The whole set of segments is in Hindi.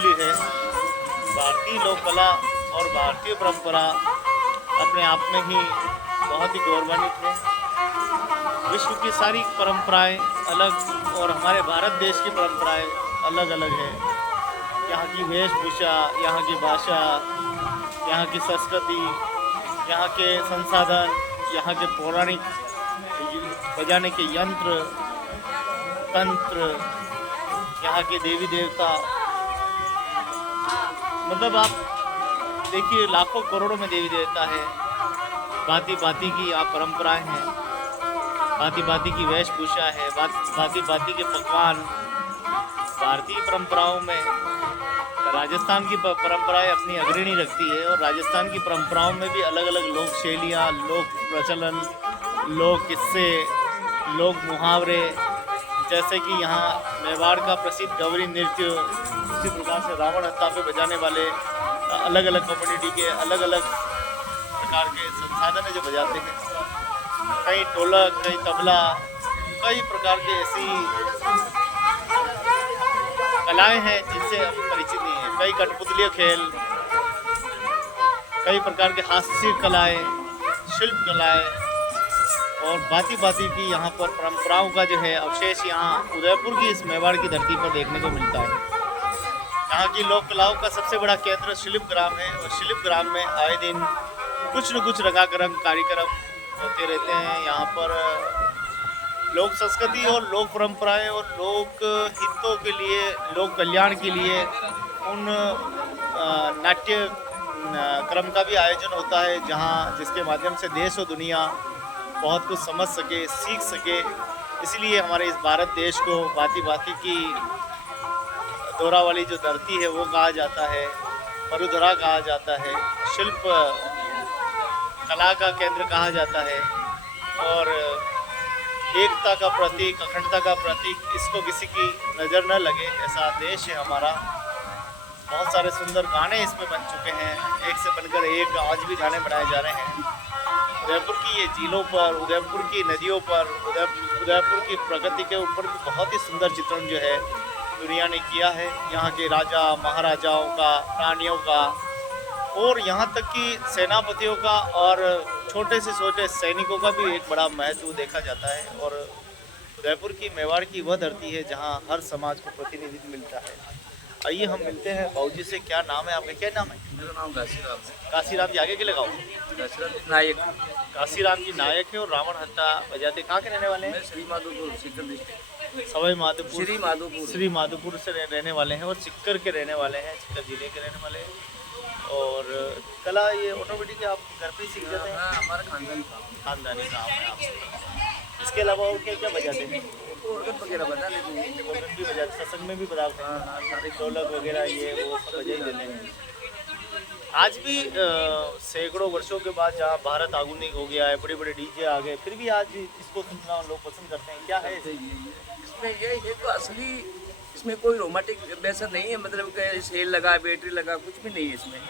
बहुमूल्य है। भारतीय लोक कला और भारतीय परंपरा अपने आप में ही बहुत ही गौरवान्वित है। विश्व की सारी परंपराएं अलग और हमारे भारत देश की परंपराएं अलग अलग है। यहाँ की वेशभूषा, यहाँ की भाषा, यहाँ की संस्कृति, यहाँ के संसाधन, यहाँ के पौराणिक बजाने के यंत्र तंत्र, यहाँ के देवी देवता, मतलब आप देखिए लाखों करोड़ों में देवी देवता है। भांति भांति की आप परंपराएं हैं, भांति भांति की वेशभूषा है, भांति भांति के पकवान। भारतीय परंपराओं में राजस्थान की परंपराएं अपनी अग्रणी रखती है और राजस्थान की परंपराओं में भी अलग अलग लोक शैलियाँ, लोक प्रचलन, लोक किस्से, लोक मुहावरे, जैसे कि यहाँ मेवाड़ का प्रसिद्ध गौरी नृत्य, इसी प्रकार से रावण हत्था पे बजाने वाले अलग अलग कम्युनिटी के अलग अलग प्रकार के संसाधन है जो बजाते हैं। कई ढोलक, कई तबला, कई प्रकार की ऐसी कलाएं हैं जिनसे हम परिचित नहीं है। कई कठपुतलियाँ खेल, कई प्रकार के हास्य कलाएं, शिल्प कलाएं और भांति भांति की यहाँ पर परंपराओं का जो है अवशेष यहाँ उदयपुर की इस मेवाड़ की धरती पर देखने को मिलता है। यहाँ की लोक कलाओं का सबसे बड़ा केंद्र शिल्प ग्राम है और शिल्प ग्राम में आए दिन कुछ न कुछ रंगारंग कार्यक्रम होते रहते हैं। यहाँ पर लोक संस्कृति और लोक परंपराएं और लोक हितों के लिए, लोक कल्याण के लिए उन नाट्य क्रम का भी आयोजन होता है, जहाँ जिसके माध्यम से देश और दुनिया बहुत कुछ समझ सके, सीख सके। इसलिए हमारे इस भारत देश को भांति भांति की दोरा वाली जो धरती है वो कहा जाता है, मरुधरा कहा जाता है, शिल्प कला का केंद्र कहा जाता है और एकता का प्रतीक, अखंडता का प्रतीक, इसको किसी की नज़र न लगे ऐसा देश है हमारा। बहुत सारे सुंदर गाने इसमें बन चुके हैं, एक से बनकर एक आज भी गाने बनाए जा रहे हैं। उदयपुर की ये झीलों पर, उदयपुर की नदियों पर, उदयपुर की प्रगति के ऊपर भी बहुत ही सुंदर चित्रण जो है दुनिया ने किया है। यहाँ के राजा महाराजाओं का, रानियों का और यहाँ तक कि सेनापतियों का और छोटे से छोटे सैनिकों का भी एक बड़ा महत्व देखा जाता है। और उदयपुर की मेवाड़ की वह धरती है जहाँ हर समाज को प्रतिनिधित्व मिलता है। आइए हम मिलते हैं बाबूजी से। क्या नाम है आपका? क्या नाम है? मेरा नाम काशीराम है। काशीराम जी आगे के लगाओ। काशीराम जी नायक। काशीराम जी नायक है और रावण हत्था बजाते। कहाँ के रहने वाले हैं? मैं श्री माधोपुर सिक्कर डिस्ट्रिक्ट। सवाई माधोपुर, श्री माधोपुर से रहने वाले हैं और सिक्कर के रहने वाले हैं, सिक्कर जिले के रहने वाले हैं। और कला ये ऑटोमेटिक आप घर पे ही सीख जाते हैं? हाँ, हमारा खानदानी काम है आप। इसके अलावा और क्या क्या बजाते हैं? ऑर्गन वगैरह बजा लेते हैं। ऑर्गन भी बजाते, सत्संग में भी बजाते हैं? हाँ, सारे ढोलक वगैरह ये वो सब बजा ही देते हैं। आज भी सैकड़ों वर्षों के बाद जहाँ भारत आधुनिक हो गया है, बड़े बड़े डीजे आ गए, फिर भी आज इसको सुनना लोग पसंद करते हैं। क्या है इसमें? ये तो असली, इसमें कोई रोमांटिक वैसा नहीं है, मतलब सेल लगा, बैटरी लगा, कुछ भी नहीं है इसमें।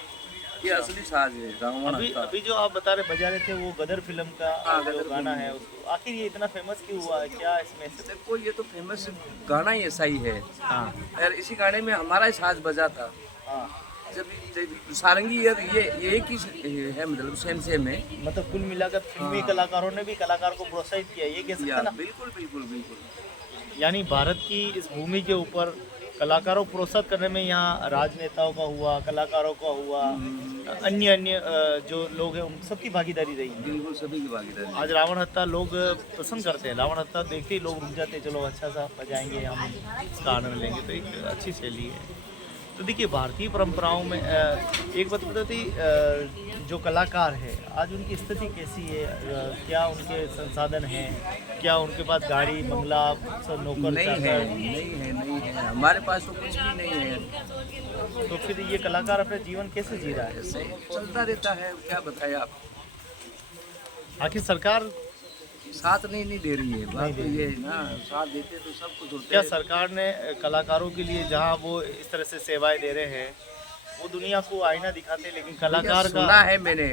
ये असली साज है रावण हत्था। अभी जो आप बता रहे बजा रहे थे वो गदर फिल्म का जो गाना है, उसको आखिर ये इतना फेमस क्यों हुआ है? क्या इसमें से? देखो ये तो फेमस गाना ही ऐसा ही है। हाँ यार, इसी गाने में हमारा ही साज बजा था। हाँ, जब सारंगी यार ये एक ही है, मतलब सेम है। मतलब कुल मिलाकर फिल्मी कलाकारों ने भी कलाकार को प्रोत्साहित किया, ये कह सकते हैं ना? बिल्कुल बिल्कुल बिल्कुल। यानी भारत की इस भूमि के ऊपर कलाकारों को प्रोत्साहित करने में यहाँ राजनेताओं का हुआ, कलाकारों का हुआ, अन्य जो लोग हैं उन सबकी भागीदारी रही है। बिल्कुल सभी की भागीदारी। आज रावण हत्था लोग पसंद करते हैं, रावण हत्था देखते ही लोग रुक जाते हैं, चलो अच्छा सा बजाएंगे, हम इसका आनंद लेंगे, तो एक अच्छी शैली है। तो देखिए भारतीय परंपराओं में एक बात बताती, जो कलाकार है आज उनकी स्थिति कैसी है? क्या उनके संसाधन हैं? क्या उनके पास गाड़ी बंगला नौकर नहीं है हमारे पास तो कुछ भी नहीं है। तो फिर ये कलाकार अपने जीवन कैसे जी रहा है? चलता रहता है, क्या बताएं आप। आखिर सरकार साथ नहीं दे रही है, बात तो ये है ना। साथ देते तो सब कुछ होता है। क्या सरकार ने कलाकारों के लिए जहां वो इस तरह से सेवाएं दे रहे हैं, वो दुनिया को आईना दिखाते हैं, लेकिन कलाकार का सुना है मैंने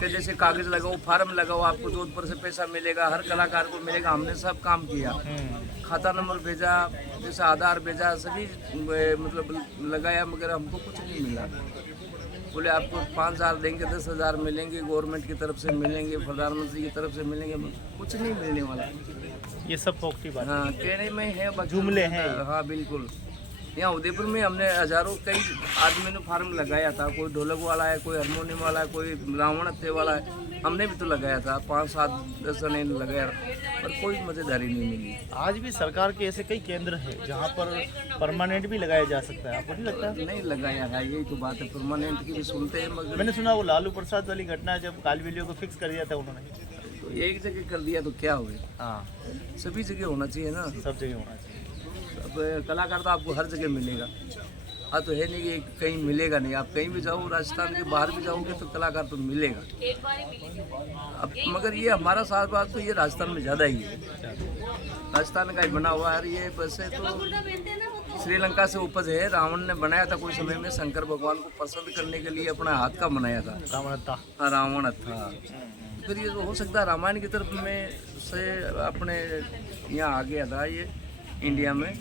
कि जैसे कागज लगाओ, फार्म लगाओ, आपको जोधपुर से पैसा मिलेगा, हर कलाकार को मिलेगा। हमने सब काम किया, खाता नंबर भेजा, जैसे आधार भेजा, सभी मतलब लगाया, मगर हमको कुछ नहीं मिला। बोले आपको 5,000 देंगे, 10,000 मिलेंगे, गवर्नमेंट की तरफ से मिलेंगे, प्रधानमंत्री की तरफ से मिलेंगे, कुछ नहीं मिलने वाला। ये सब फोकटी बात हाँ, कहने में है, बाकी जुमले हैं। हाँ बिल्कुल। यहाँ उदयपुर में हमने हजारों कई आदमी ने फार्म लगाया था, कोई ढोलक वाला है, कोई हारमोनियम वाला है, कोई रावण हत्थे वाला है, हमने भी तो लगाया था, 5, 7, 10 ने लगाया, पर कोई मजेदारी नहीं मिली। आज भी सरकार के ऐसे कई केंद्र हैं जहाँ पर परमानेंट भी लगाया जा सकता है, आपको नहीं लगता? नहीं लगाया है, यही तो बात है, परमानेंट की भी सुनते हैं, मगर मैंने सुना वो लालू प्रसाद वाली घटना है, जब कालबेलिया को फिक्स कर दिया था उन्होंने। तो एक जगह कर दिया तो क्या हुए, हाँ, सभी जगह होना चाहिए ना। सब जगह होना चाहिए। अब कलाकार तो आपको हर जगह मिलेगा, हाँ तो है नहीं कि कहीं मिलेगा नहीं। आप कहीं भी जाओ, राजस्थान के बाहर भी जाओगे तो कलाकार तो मिलेगा। अब मगर ये हमारा साथ बात तो ये राजस्थान में ज़्यादा ही है, राजस्थान का ही बना हुआ है। ये वैसे तो श्रीलंका से उपज है, रावण ने बनाया था कोई समय में, शंकर भगवान को पसंद करने के लिए अपना हाथ का बनाया था रावण था। फिर ये तो हो सकता है रामायण की तरफ में से अपने यहाँ आ गया था ये इंडिया में,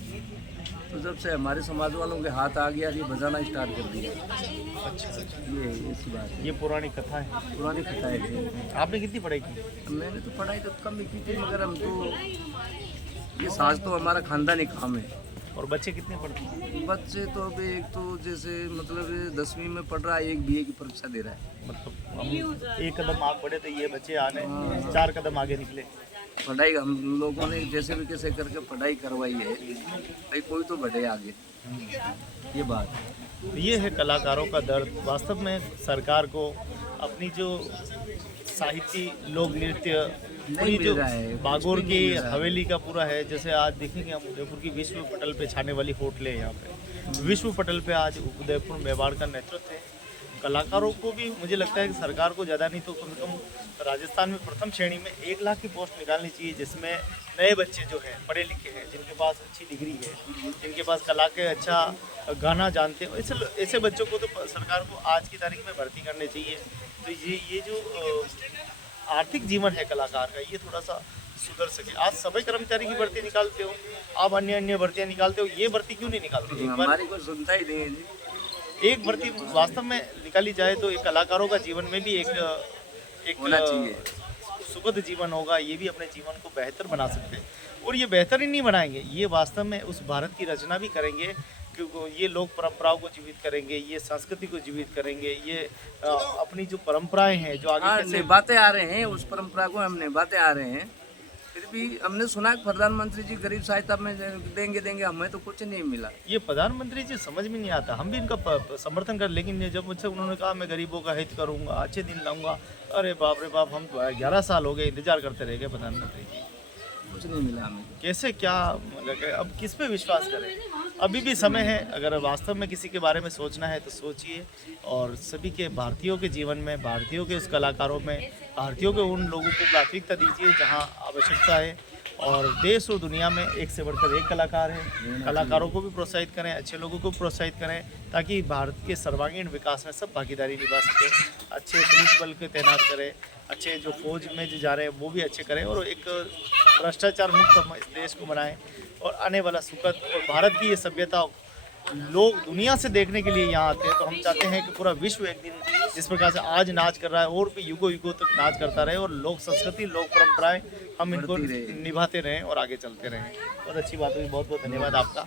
तो जब से हमारे समाज वालों के हाथ आ गया, ये बजाना स्टार्ट कर दिया। अच्छा, ये इसी बात है, ये पुरानी कथा है। पुरानी कथा है। आपने कितनी पढ़ाई की? मैंने तो पढ़ाई तो कम ही की थी, मगर हम तो ये साज तो हमारा खानदानी काम है। और बच्चे कितने पढ़ते हैं? बच्चे तो अभी एक तो जैसे मतलब 10वीं में पढ़ रहा है, एक BA की परीक्षा दे रहा है। मतलब हम एक कदम आगे बढ़े तो ये बच्चे आने 4 कदम आगे निकले। पढ़ाई हम लोगों ने जैसे भी कैसे करके पढ़ाई करवाई है, भाई कोई तो बढ़े आगे, ये बात है। ये है कलाकारों का दर्द। वास्तव में सरकार को अपनी जो साहित्य, लोक नृत्य, पूरी मिल जो रहा है, बागोर कुछ भी की नहीं मिल रहा है। हवेली का पूरा है। जैसे आज देखेंगे हम उदयपुर की विश्व पटल पे छाने वाली होटलें, यहाँ पे विश्व पटल पे आज उदयपुर मेवाड़ का नेतृत्व है। कलाकारों को भी मुझे लगता है कि सरकार को ज़्यादा नहीं तो कम से कम राजस्थान में प्रथम श्रेणी में 1 लाख की पोस्ट निकालनी चाहिए, जिसमें नए बच्चे जो हैं, पढ़े लिखे हैं, जिनके पास अच्छी डिग्री है, जिनके पास कला के अच्छा गाना जानते हैं, ऐसे बच्चों को तो सरकार को आज की तारीख में भर्ती करने चाहिए। तो ये जो आर्थिक जीवन है कलाकार का, ये थोड़ा सा सुधर सके। आज सभी कर्मचारी की भर्ती निकालते हो, आप अन्य भर्तियाँ निकालते हो, ये भर्ती क्यों नहीं निकालते? एक बार हमारी कोई सुनता ही नहीं है जी। एक भर्ती वास्तव में निकाली जाए तो एक कलाकारों का जीवन में भी एक होना चाहिए। सुखद जीवन होगा। ये भी अपने जीवन को बेहतर बना सकते हैं, और ये बेहतर ही नहीं बनाएंगे, ये वास्तव में उस भारत की रचना भी करेंगे, क्योंकि ये लोक परंपराओं को जीवित करेंगे, ये संस्कृति को जीवित करेंगे, ये अपनी जो परंपराएं हैं जो आगे कैसे निभाते आ रहे हैं, उस परंपरा को हम निभाते आ रहे हैं। फिर भी हमने सुना कि प्रधानमंत्री जी गरीब सहायता में देंगे, हमें तो कुछ नहीं मिला। ये प्रधानमंत्री जी समझ में नहीं आता। हम भी इनका समर्थन कर, लेकिन जब मुझसे उन्होंने कहा मैं गरीबों का हित करूंगा, अच्छे दिन लाऊंगा, अरे बाप रे बाप, हम तो 11 साल हो गए इंतजार करते रह गए प्रधानमंत्री जी, कुछ नहीं मिला हमें। कैसे क्या मतलब अब किस पे विश्वास करें? अभी भी समय है, अगर वास्तव में किसी के बारे में सोचना है तो सोचिए, और सभी के भारतीयों के जीवन में, भारतीयों के उस कलाकारों में, भारतीयों के उन लोगों को प्राथमिकता दीजिए जहां आवश्यकता है। और देश और दुनिया में एक से बढ़कर एक कलाकार है। कलाकारों को भी प्रोत्साहित करें, अच्छे लोगों को प्रोत्साहित करें, ताकि भारत के सर्वांगीण विकास में सब भागीदारी निभा सकें। अच्छे पुलिस बल के तैनात करें, अच्छे जो फौज में जो जा रहे हैं वो भी अच्छे करें, और एक भ्रष्टाचार मुक्त इस देश को बनाएं, और आने वाला सुखद और भारत की ये सभ्यता लोग दुनिया से देखने के लिए यहाँ आते हैं। तो हम चाहते हैं कि पूरा विश्व एक दिन जिस प्रकार से आज नाच कर रहा है और भी युगों युगों तक नाच करता रहे, और लोक संस्कृति, लोक परंपराएं हम इनको निभाते रहें और आगे चलते रहें। बहुत अच्छी बात हुई, बहुत बहुत धन्यवाद आपका।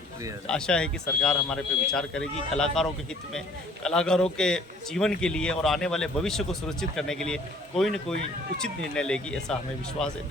आशा है कि सरकार हमारे पे विचार करेगी, कलाकारों के हित में, कलाकारों के जीवन के लिए और आने वाले भविष्य को सुरक्षित करने के लिए कोई न कोई उचित निर्णय लेगी, ऐसा हमें विश्वास है।